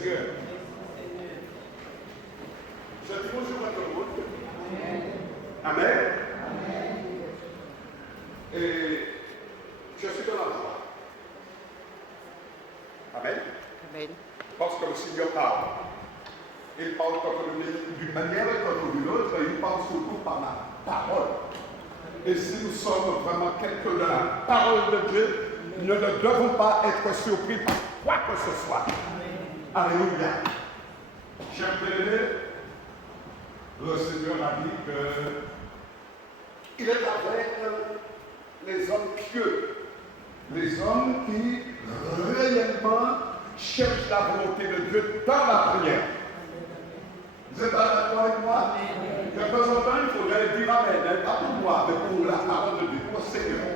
Seigneur. Je dis bonjour à tout le monde. Amen. Et je suis dans la joie. Amen. Parce que le Seigneur parle. Il parle d'une manière et d'une autre, et il parle surtout par la parole. Et si nous sommes vraiment quelqu'un de la parole de Dieu, nous ne devons pas être surpris par quoi que ce soit. Alléluia. Chers bien-aimés, le Seigneur a dit qu'il est avec les hommes pieux, les hommes qui réellement cherchent la volonté de Dieu dans la prière. Vous êtes d'accord avec moi? De temps en temps, il faudrait dire Amen, pas pour moi, mais pour la parole de Dieu, pour le Seigneur.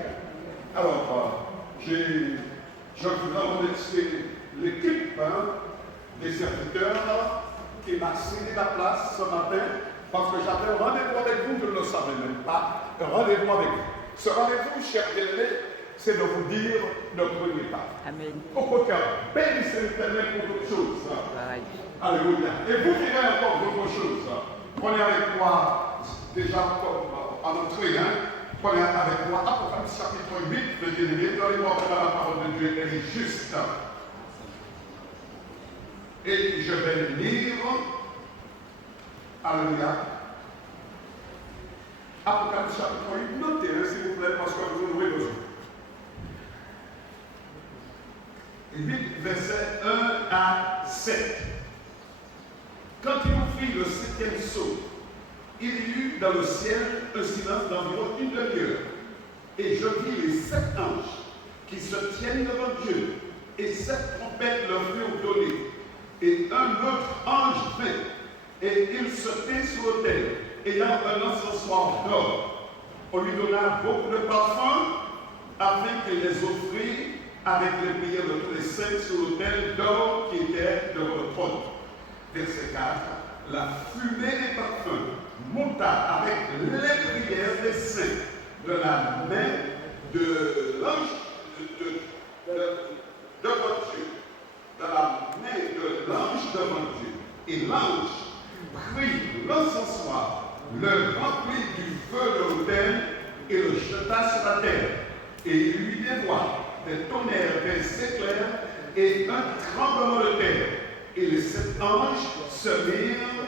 Alors, je voudrais remercier l'équipe des serviteurs qui m'a cédé la place ce matin, parce que j'avais un rendez-vous avec vous, je ne le savais même pas, un rendez-vous avec vous. Ce rendez-vous, chers bien-aimés, c'est de vous dire, ne prenez pas. Amen. Au contraire, bénissez l'Éternel pour d'autres choses. Alléluia. Et vous direz encore d'autres choses. Prenez avec moi, déjà en entrée, prenez avec moi Apocalypse chapitre 8, bien-aimés, donnez-moi que la parole de Dieu elle est juste. Et je vais lire, alléluia, Apocalypse chapitre 8, notez, s'il vous plaît, parce que vous en aurez besoin. 8, versets 1 à 7. Quand il ouvrit le septième sceau, il y eut dans le ciel un silence d'environ une demi-heure. Et je vis les 7 anges qui se tiennent devant Dieu, et 7 trompettes leur furent données. Et un autre ange vint, et il se tint sur l'autel, ayant un encensoir d'or. On lui donna beaucoup de parfums, afin qu'il les offrît avec les prières de tous les saints sur l'autel d'or qui était devant le trône. Verset 4. La fumée des parfums monta avec les prières des saints de la main de l'ange devant Dieu. De la main de l'ange devant Dieu. Et l'ange prit l'encensoir, le remplit du feu de l'autel et le jeta sur la terre. Et il lui dévoila des tonnerres, des éclairs et un tremblement de terre. Et les 7 anges se mirent,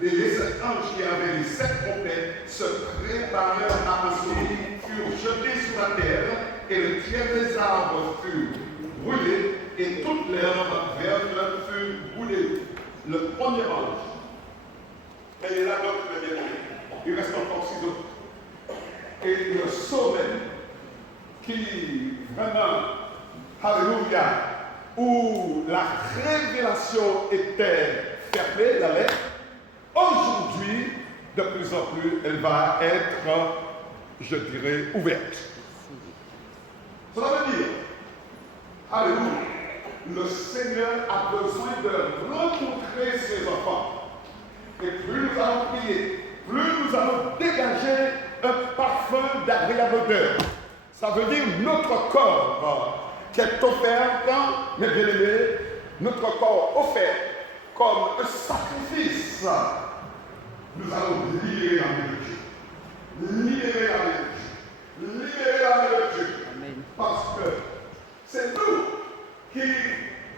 et les 7 anges qui avaient les 7 trompettes se préparèrent à assommir, furent jetés sur la terre, et le tiers des arbres fut brûlé, et toute l'herbe verte fut brûlée. Le premier ange, et là donc le dernier, il reste encore 6 autres. Et le sommet qui vraiment, alléluia, où la révélation était fermée, la lettre, aujourd'hui, de plus en plus, elle va être, je dirais, ouverte. Cela veut dire, alléluia, le Seigneur a besoin de rencontrer ses enfants. Et plus nous allons prier, plus nous allons dégager un parfum d'agréable odeur. Ça veut dire notre corps qui est offert, mes bien-aimés, notre corps offert comme un sacrifice. Nous allons libérer l'âme de Dieu. Libérer l'âme de Dieu. Libérer l'âme de Dieu. Amen. Parce que c'est nous qui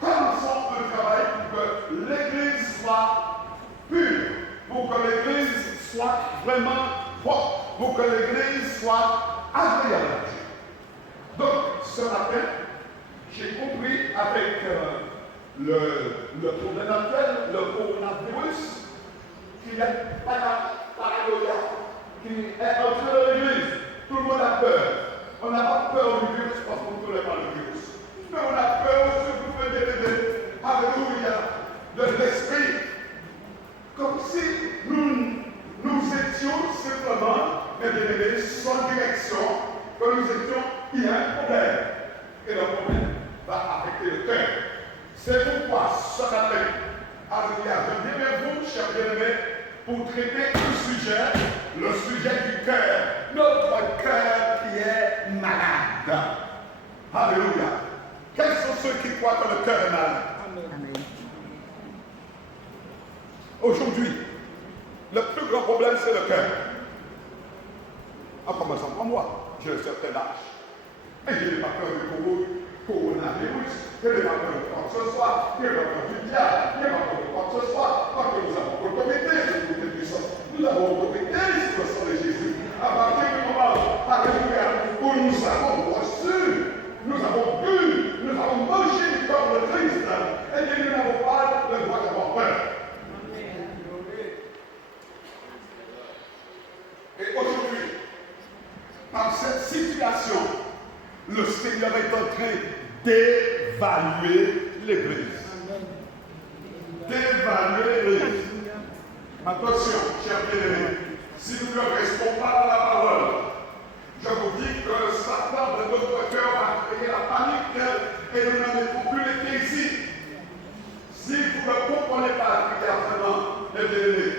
commençons le travail pour que l'Église soit pure, pour que l'Église soit vraiment propre, pour que l'Église soit agréable à Dieu. Donc, ce matin, j'ai compris avec le problème actuel, le coronavirus, qu'il est paranoïa, qui est entré dans l'Église. Tout le monde a peur. On n'a pas peur du virus parce qu'on ne connaît pas le virus. Mais on a peur surtout de alléluia, de l'esprit. Comme si nous étions simplement, sans direction, que nous étions, il y a un problème. Et le problème va affecter le cœur. C'est pourquoi ce matin, alléluia, je viens vers vous, chers bien-aimés, pour traiter le sujet du cœur. Notre cœur qui est malade. Alléluia. Quels sont ceux qui croient que le cœur est malade? Amen. Aujourd'hui, le plus grand problème, c'est le cœur. En commençant par moi, j'ai un certain âge. Et je n'ai pas peur du coronavirus, je n'ai pas peur de quoi que ce soit, je n'ai pas peur du diable, je n'ai pas peur de quoi que ce soit, parce que nous avons autorité sur toute puissance. Nous avons autorité sur le sang de Jésus. À partir du moment, alléluia, où nous avons reçu, nous avons bu, nous avons mangé du corps de Christ, et bien nous n'avons pas le droit d'avoir peur. Et aujourd'hui, par cette situation, le Seigneur est en train d'évaluer l'Église. D'évaluer l'Église. Attention, chers bien-aimés, si nous ne restons pas dans la parole, je vous dis que Satan de notre cœur va créer la panique et nous n'en avons plus été ici. Si vous ne comprenez pas clairement, les bien-aimés,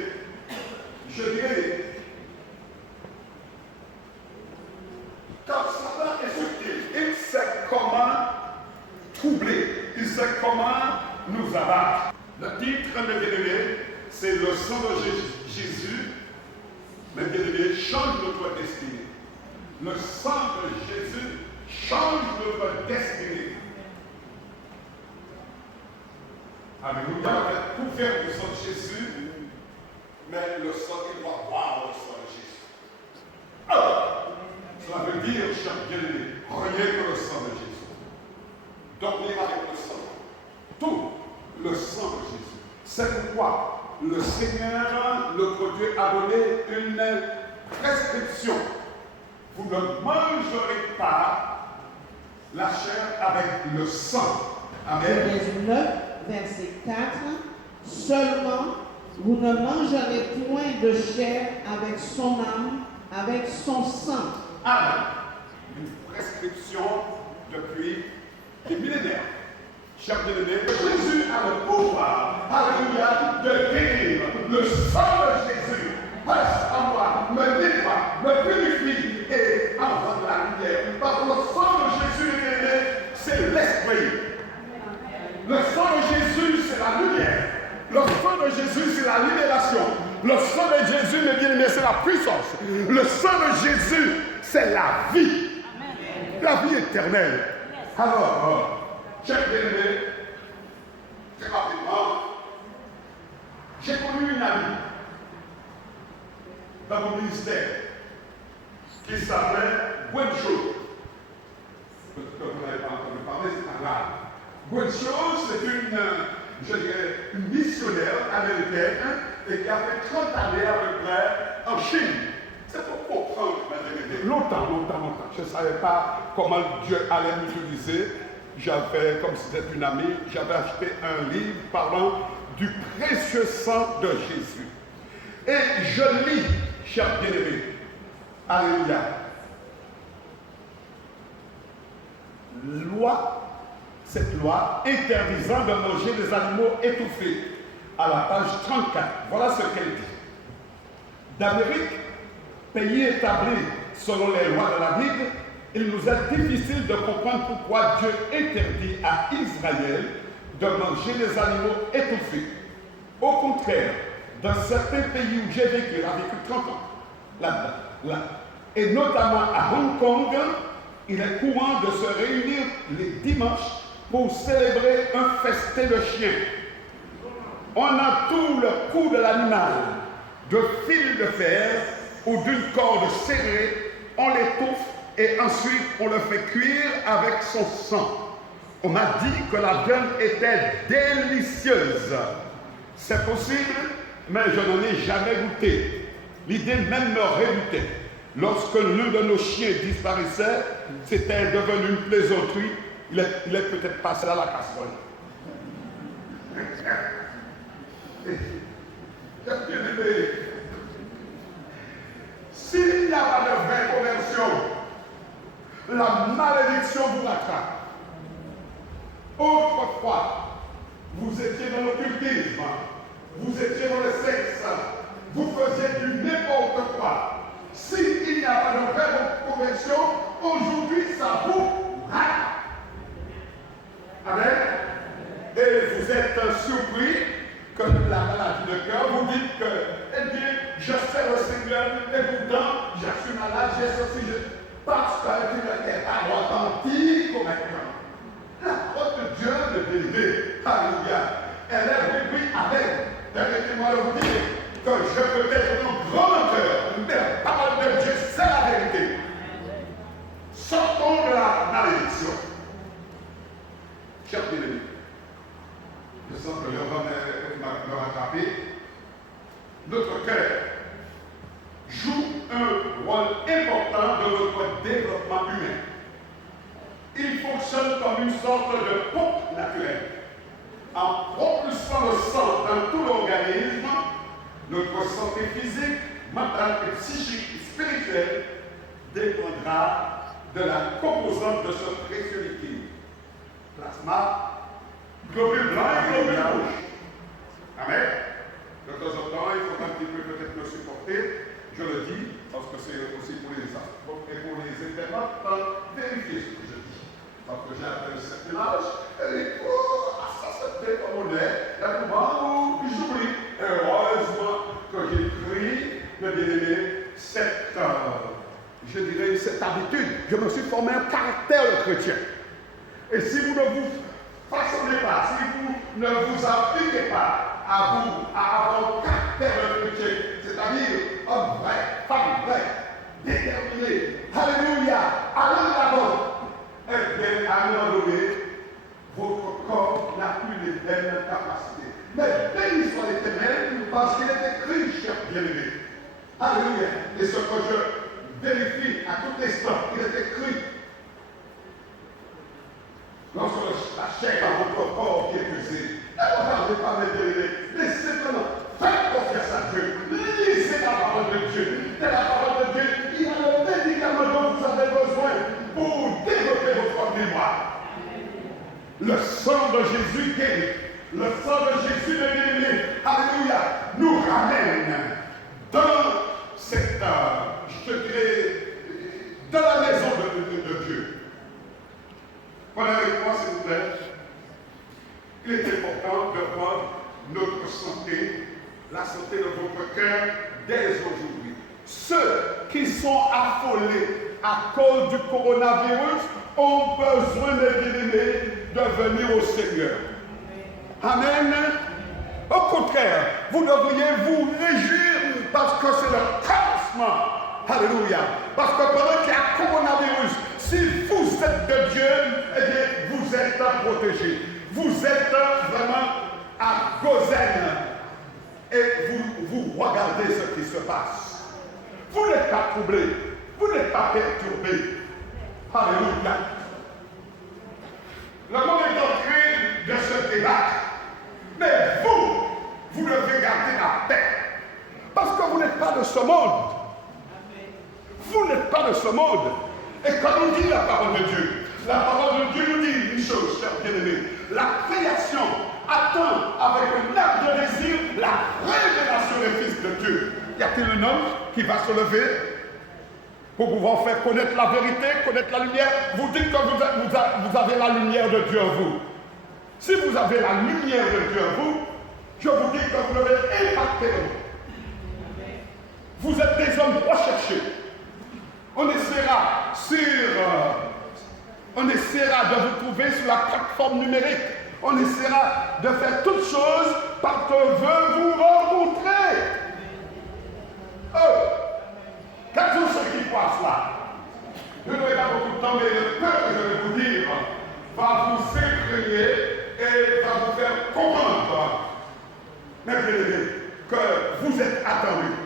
je dirais, car Satan est subtil, il sait comment troubler, il sait comment nous abattre. Le titre, mes bien-aimés, c'est le sang de Jésus, mes bien-aimés, change notre destinée. Le sang de Jésus change notre destinée. Alléluia, on va tout faire du sang de Jésus, mais le sang, il doit voir le sang de Jésus. Alors, cela veut dire, cher bien-aimé, rien que le sang de Jésus. Dormir avec le sang. Tout le sang de Jésus. C'est pourquoi le Seigneur, notre Dieu, a donné une prescription. Vous ne mangerez pas la chair avec le sang. Amen. Genèse 9, verset 4. Seulement, vous ne mangerez point de chair avec son âme, avec son sang. Amen. Une prescription depuis des millénaires. Chers bien-aimés, Jésus a le pouvoir, alléluia, de guérir. Le sang de Jésus passe en moi, me nettoie, me purifie et envoie la lumière. Parce que le sang de Jésus, bien-aimé, c'est l'esprit. Le sang de Jésus, c'est la lumière. Le sang de Jésus, c'est la libération. Le sang de Jésus, mes bien-aimés, c'est la puissance. Le sang de Jésus, c'est la vie. La vie éternelle. Alors, chers bien-aimés, très rapidement, j'ai connu une amie dans mon ministère qui s'appelait Gwencho. Peut-être que vous n'avez pas entendu parler, c'est pas grave. Gwencho, c'est une missionnaire américaine et qui a fait 30 années à peu près en Chine. C'est pour comprendre, longtemps. Je ne savais pas comment Dieu allait m'utiliser. J'avais, comme c'était une amie, j'avais acheté un livre parlant du précieux sang de Jésus. Et je lis, chers bien-aimés, alléluia, cette loi interdisant de manger des animaux étouffés, à la page 34. Voilà ce qu'elle dit. D'Amérique, pays établi selon les lois de la Bible, il nous est difficile de comprendre pourquoi Dieu interdit à Israël de manger des animaux étouffés. Au contraire, dans certains pays où j'ai vécu, j'ai vécu 30 ans, là, et notamment à Hong Kong, il est courant de se réunir les dimanches pour célébrer un festin de chiens. On entoure le cou de l'animal de fils de fer ou d'une corde serrée, on l'étouffe et ensuite on le fait cuire avec son sang. On m'a dit que la viande était délicieuse. C'est possible, mais je n'en ai jamais goûté. L'idée même me rébutait. Lorsque l'un de nos chiens disparaissait, c'était devenu une plaisanterie. Il est peut-être passé à la casserole. S'il n'y a pas de vraie conversion, la malédiction vous rattrape. Autrefois, vous étiez dans l'occultisme, vous étiez dans le sexe, vous faisiez du n'importe quoi. S'il n'y a pas de vraie conversion, aujourd'hui, ça vous rate. Amen. Et vous êtes surpris que la maladie de cœur, vous dites que, eh bien, je sers le Seigneur, et pourtant, je suis malade, j'ai ceci, parce que tu n'étais pas repenti correctement. La parole de Dieu de vérité, alléluia, elle est oui, avec. Permettez-moi de vous dire que je peux être un grand menteur, mais la parole de Dieu, c'est la vérité. Sortons de la malédiction. Chers bien-aimés, je sens que le vent me rattraper. Notre cœur joue un rôle important dans notre développement humain. Il fonctionne comme une sorte de pompe naturelle. En propulsant le sang dans tout l'organisme, notre santé physique, mentale et psychique et spirituelle dépendra de la composante de ce précieux liquide. Plasma, globules blancs et globules rouges. Amen. De temps en temps, il faut un petit peu peut-être me supporter. Je le dis, parce que c'est aussi pour les internautes, vérifier ce que je dis. Parce que j'ai atteint un certain âge, et ça se fait comme on est. Il y a des moments où j'oublie. Heureusement que j'ai pris, le bien-aimé, cette habitude. Je me suis formé un caractère de chrétien. Et si vous ne vous façonnez pas, si vous ne vous appliquez pas à votre caractère de chrétien, c'est-à-dire homme vrai, femme vraie, déterminé, alléluia, allez de l'avant, eh bien, à un moment donné, votre corps n'a plus les mêmes capacités. Mais béni soit l'Éternel, parce qu'il est écrit, cher bien-aimé. Alléluia. Et ce que je vérifie à tout instant, il est écrit. Lorsque la chair dans votre corps qui est usée, ne regardez pas mes bien-aimés, mais simplement faites confiance à Dieu. Lisez la parole de Dieu. C'est la parole de Dieu. Il a le médicament dont vous avez besoin pour développer votre mémoire. Le sang de Jésus guérit. Le sang de Jésus de bien-aimé, alléluia, nous ramène dans cette, je dirais, dans la maison de Dieu. Prenez avec moi, s'il vous plaît. Il est important de prendre notre santé, la santé de votre cœur, dès aujourd'hui. Ceux qui sont affolés à cause du coronavirus ont besoin, mes bien-aimés, de venir au Seigneur. Amen. Au contraire, vous devriez vous réjouir parce que c'est le commencement. Alléluia. Parce que pendant qu'il y a coronavirus, si vous êtes de Dieu, eh bien, vous êtes protégés. Vous êtes vraiment à Gozen. Et vous regardez ce qui se passe. Vous n'êtes pas troublés. Vous n'êtes pas perturbés. Alléluia. Le moment est entré de ce débat. Mais vous devez garder la paix. Parce que vous n'êtes pas de ce monde. Vous n'êtes pas de ce monde. Et comme nous dit la parole de Dieu, la parole de Dieu nous dit une chose, chers bien-aimés. La création attend avec un acte de désir la révélation des fils de Dieu. Y a-t-il un homme qui va se lever pour pouvoir faire connaître la vérité, connaître la lumière? Vous dites que vous avez la lumière de Dieu en vous. Si vous avez la lumière de Dieu en vous, je vous dis que vous devez impacter le monde. Vous êtes des hommes recherchés. On essaiera de vous trouver sur la plateforme numérique. On essaiera de faire toutes choses parce que veut vous rencontrer. Quels sont ceux qui croient cela? Je n'aurai pas beaucoup de temps, mais le peu que je vais vous dire va vous imprégner et va vous faire comprendre, mes bien-aimés, que vous êtes attendus.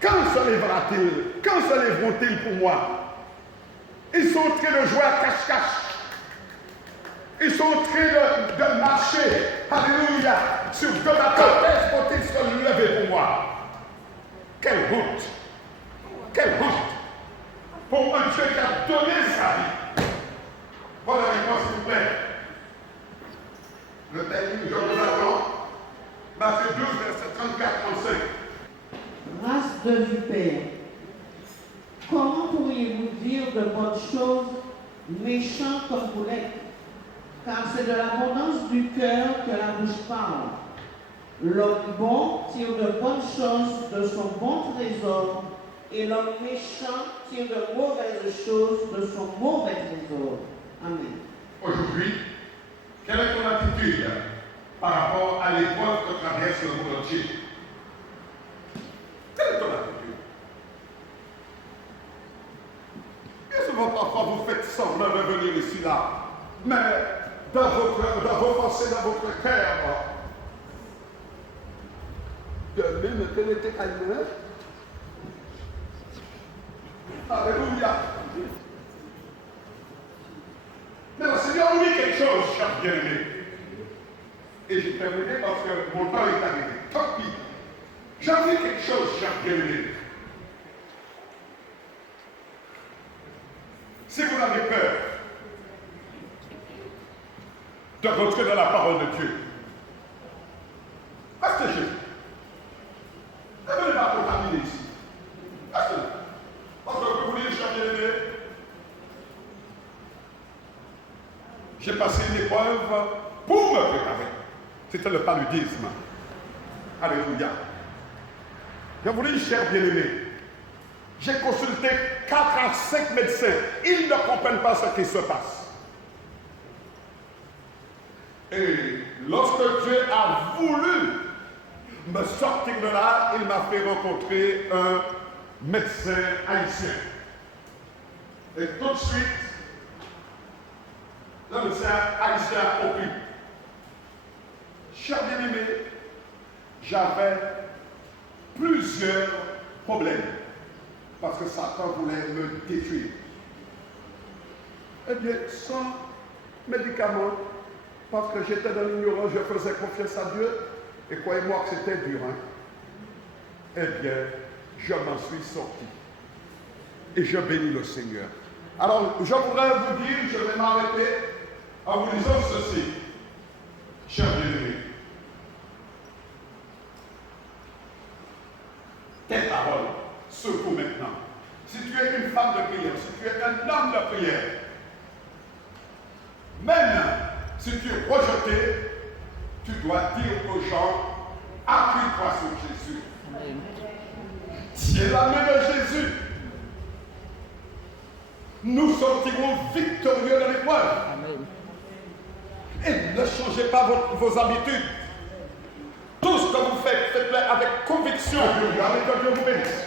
Quand se lèvera-t-il? Quand se lèveront-ils pour moi? Ils sont en train de jouer à cache-cache. Ils sont en train de marcher, alléluia, sur de la tempête pour-ils se lever pour moi? Quelle honte! Quelle honte! Pour un Dieu qui a donné sa vie. Voilà avec moi, s'il vous plaît. Le texte, je vous attends. Matthieu 12, verset 34-35. Race de vipères, comment pourriez-vous dire de bonnes choses, méchants comme vous l'êtes? car c'est de l'abondance du cœur que la bouche parle. L'homme bon tire de bonnes choses de son bon trésor, et l'homme méchant tire de mauvaises choses de son mauvais trésor. Amen. Aujourd'hui, quelle est ton attitude par rapport à l'épreuve que traverse le monde entier? Quelle est ton attitude? Et souvent, parfois, vous faites semblant de venir ici, là, mais dans vos pensées, dans votre cœur, même quel était calme. Alléluia. Mais le Seigneur nous dit quelque chose, cher bien-aimé. Et j'ai terminé parce que mon temps est arrivé. Tant pis. J'ai dit quelque chose, cher bien-aimé. Si vous avez peur de rentrer dans la parole de Dieu, restez chez vous. Ne venez pas contaminer ici. Restez là. Parce que vous voulez, cher bien-aimé, j'ai passé une épreuve pour me préparer. C'était le paludisme. Alléluia. Je vous dis, cher bien-aimé, j'ai consulté 4 à 5 médecins. Ils ne comprennent pas ce qui se passe. Et lorsque Dieu a voulu me sortir de là, il m'a fait rencontrer un médecin haïtien. Et tout de suite, le médecin haïtien a compris. Cher bien-aimé, j'avais plusieurs problèmes parce que Satan voulait me détruire. Eh bien, sans médicaments, parce que j'étais dans l'ignorance, je faisais confiance à Dieu, et croyez-moi que c'était dur. Hein? Eh bien, je m'en suis sorti. Et je bénis le Seigneur. Alors, je voudrais vous dire, je vais m'arrêter en vous disant ceci. Cher bien-aimé, tes paroles secouent maintenant. Si tu es une femme de prière, si tu es un homme de prière, même si tu es rejeté, tu dois dire aux gens, appuie-toi sur Jésus. Tiens la main de Jésus. Nous sortirons victorieux de l'épreuve. Et ne changez pas vos habitudes. Tout ce que vous faites, faites-le avec conviction. Avec que Dieu vous bénisse.